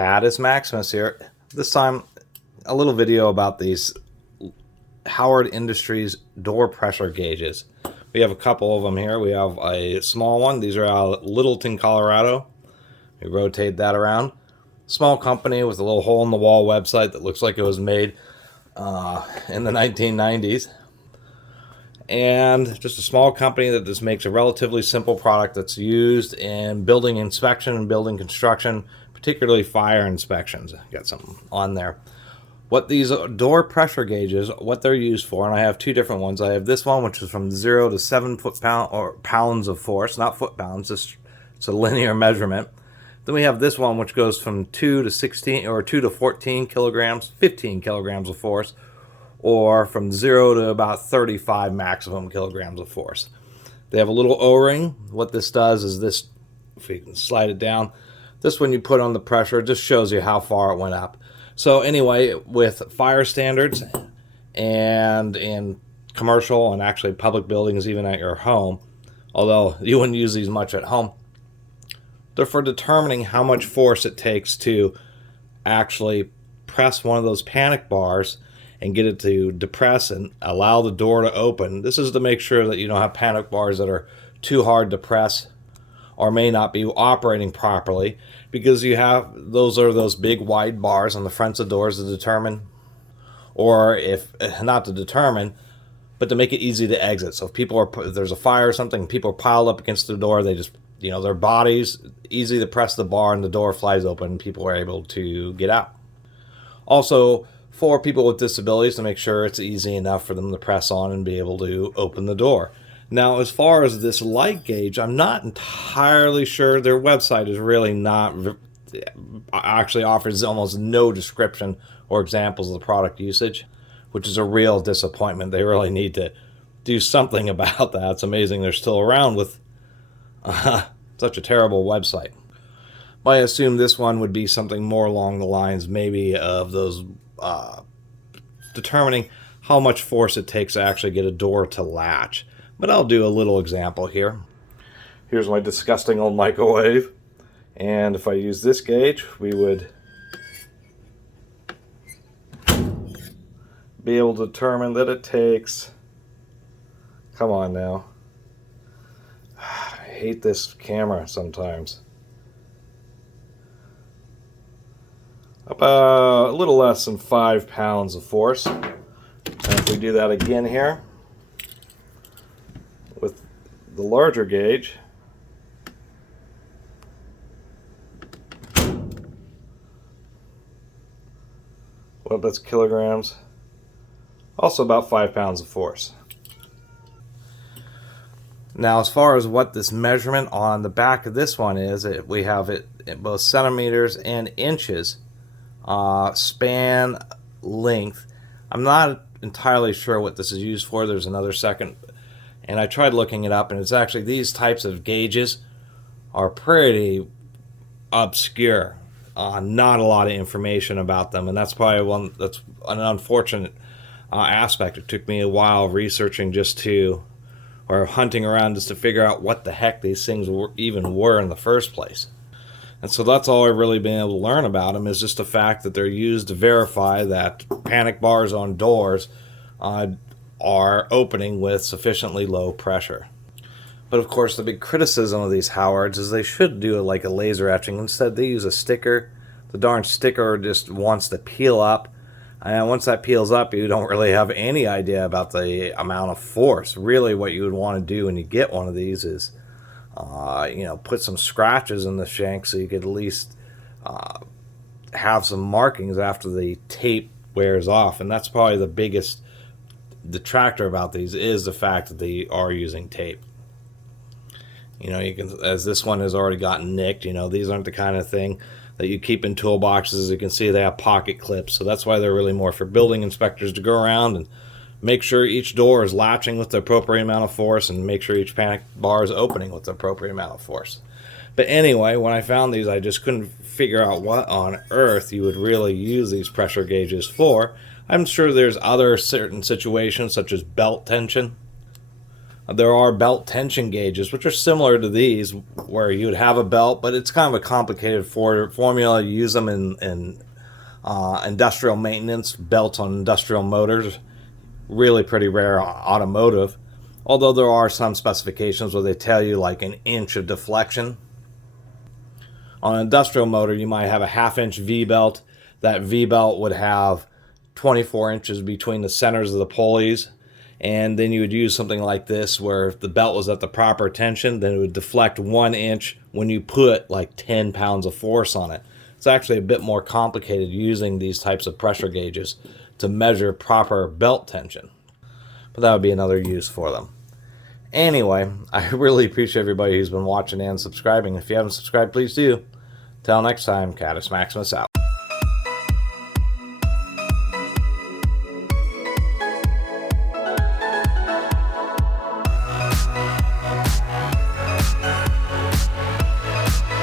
Catus Maximus here. This time, a little video about these Howard Industries door pressure gauges. We have a couple of them here. We have a small one. These are out of Littleton, Colorado. We rotate that around. Small company with a little hole in the wall website that looks like it was made in the 1990s. And just a small company that just makes a relatively simple product that's used in building inspection and building construction, particularly fire inspections. Got something on there. What these door pressure gauges, what they're used for, and I have two different ones. I have this one, which is from 0 to 7 pounds of force, not foot pounds. It's a linear measurement. Then we have this one, which goes from 2 to 16 or 2 to 14 kilograms, 15 kilograms of force, or from 0 to about 35 maximum kilograms of force. They have a little O-ring. What this does is this, if you can slide it down, this one you put on the pressure, it just shows you how far it went up. So anyway, with fire standards and in commercial and actually public buildings, even at your home, although you wouldn't use these much at home, they're for determining how much force it takes to actually press one of those panic bars and get it to depress and allow the door to open. This is to make sure that you don't have panic bars that are too hard to press or may not be operating properly, because you have those big wide bars on the fronts of doors to determine, or if not to determine, but to make it easy to exit. So if there's a fire or something, people are piled up against the door, they just, their bodies, easy to press the bar and the door flies open and people are able to get out. Also, for people with disabilities, to make sure it's easy enough for them to press on and be able to open the door. Now, as far as this light gauge, I'm not entirely sure. Their website is really not, actually offers almost no description or examples of the product usage, which is a real disappointment. They really need to do something about that. It's amazing they're still around with such a terrible website. But I assume this one would be something more along the lines maybe of those determining how much force it takes to actually get a door to latch. But I'll do a little example here. Here's my disgusting old microwave. And if I use this gauge, we would be able to determine that it takes, come on now, I hate this camera sometimes, about a little less than 5 pounds of force. And if we do that again here with the larger gauge, well, that's kilograms, also about 5 pounds of force. Now, as far as what this measurement on the back of this one is, we have it in both centimeters and inches, span, length. I'm not entirely sure what this is used for. There's another second, and I tried looking it up, and it's actually, these types of gauges are pretty obscure. Not a lot of information about them, and that's probably that's an unfortunate aspect. It took me a while researching or hunting around just to figure out what the heck these things even were in the first place. And so that's all I've really been able to learn about them, is just the fact that they're used to verify that panic bars on doors are opening with sufficiently low pressure. But of course, the big criticism of these Howards is they should do it like a laser etching. Instead, they use a sticker. The darn sticker just wants to peel up. And once that peels up, you don't really have any idea about the amount of force. Really, what you would want to do when you get one of these is, put some scratches in the shank so you could at least have some markings after the tape wears off. And that's probably the biggest detractor about these, is the fact that they are using tape. You can, as this one has already gotten nicked, these aren't the kind of thing that you keep in toolboxes. As you can see, they have pocket clips, so that's why they're really more for building inspectors to go around and make sure each door is latching with the appropriate amount of force and make sure each panic bar is opening with the appropriate amount of force. But anyway, when I found these, I just couldn't figure out what on earth you would really use these pressure gauges for. I'm sure there's other certain situations, such as belt tension, There are belt tension gauges, which are similar to these, where you would have a belt, but it's kind of a complicated formula. You use them in industrial maintenance, belts on industrial motors. Really pretty rare automotive. Although there are some specifications where they tell you like an inch of deflection. On an industrial motor, you might have a 1/2 inch V-belt. That V-belt would have 24 inches between the centers of the pulleys. And then you would use something like this, where if the belt was at the proper tension, then it would deflect 1 inch when you put like 10 pounds of force on it. It's actually a bit more complicated using these types of pressure gauges to measure proper belt tension. But that would be another use for them. Anyway, I really appreciate everybody who's been watching and subscribing. If you haven't subscribed, please do. Till next time, Catus Maximus out.